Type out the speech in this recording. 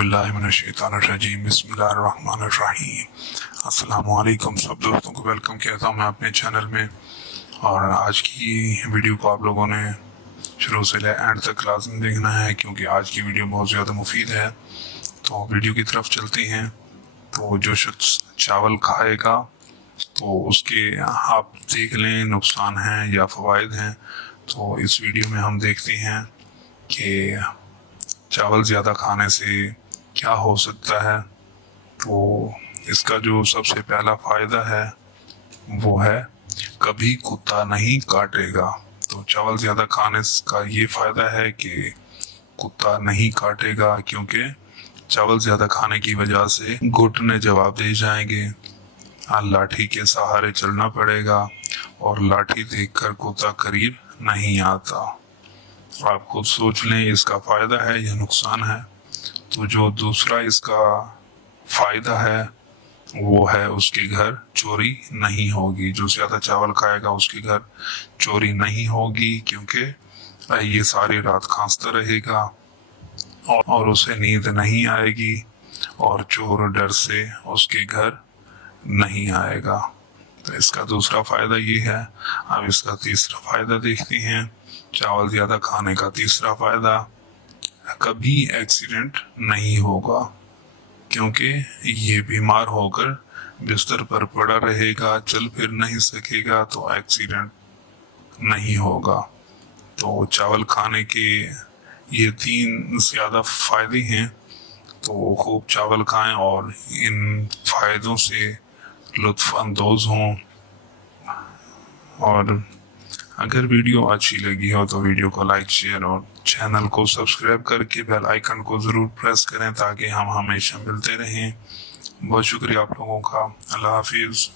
बिस्मिल्लाहिर्रहमानिर्रहीम बिस्मिल्लाहिर्रहमानिर्रहीम। अस्सलाम वालेकुम, सब दोस्तों को वेलकम कहता हूँ मैं अपने चैनल में। और आज की वीडियो को आप लोगों ने शुरू से ले एंड तक लाज़िम देखना है, क्योंकि आज की वीडियो बहुत ज़्यादा मुफीद है। तो वीडियो की तरफ चलते हैं। तो जो शख्स चावल खाएगा तो उसके आप देख लें नुकसान हैं या फ़वाइद हैं। तो इस वीडियो में हम देखते हैं कि चावल ज़्यादा खाने से क्या हो सकता है। तो इसका जो सबसे पहला फ़ायदा है वो है कभी कुत्ता नहीं काटेगा। तो चावल ज़्यादा खाने का ये फ़ायदा है कि कुत्ता नहीं काटेगा, क्योंकि चावल ज़्यादा खाने की वजह से घुटने जवाब दे जाएंगे, लाठी के सहारे चलना पड़ेगा और लाठी देखकर कुत्ता करीब नहीं आता। आप खुद सोच लें इसका फ़ायदा है या नुकसान है। तो जो दूसरा इसका फ़ायदा है वो है उसके घर चोरी नहीं होगी। जो ज़्यादा चावल खाएगा उसके घर चोरी नहीं होगी, क्योंकि ये सारी रात खांसता रहेगा और उसे नींद नहीं आएगी और चोर डर से उसके घर नहीं आएगा। तो इसका दूसरा फ़ायदा ये है। अब इसका तीसरा फ़ायदा देखते हैं। चावल ज़्यादा खाने का तीसरा फ़ायदा, कभी एक्सीडेंट नहीं होगा, क्योंकि ये बीमार होकर बिस्तर पर पड़ा रहेगा, चल फिर नहीं सकेगा, तो एक्सीडेंट नहीं होगा। तो चावल खाने के ये 3 ज़्यादा फ़ायदे हैं। तो खूब चावल खाएं और इन फ़ायदों से लुत्फ़ अंदोज़ हों। और अगर वीडियो अच्छी लगी हो तो वीडियो को लाइक, शेयर और चैनल को सब्सक्राइब करके बेल आइकन को ज़रूर प्रेस करें, ताकि हम हमेशा मिलते रहें। बहुत शुक्रिया आप लोगों का। अल्लाह हाफिज़।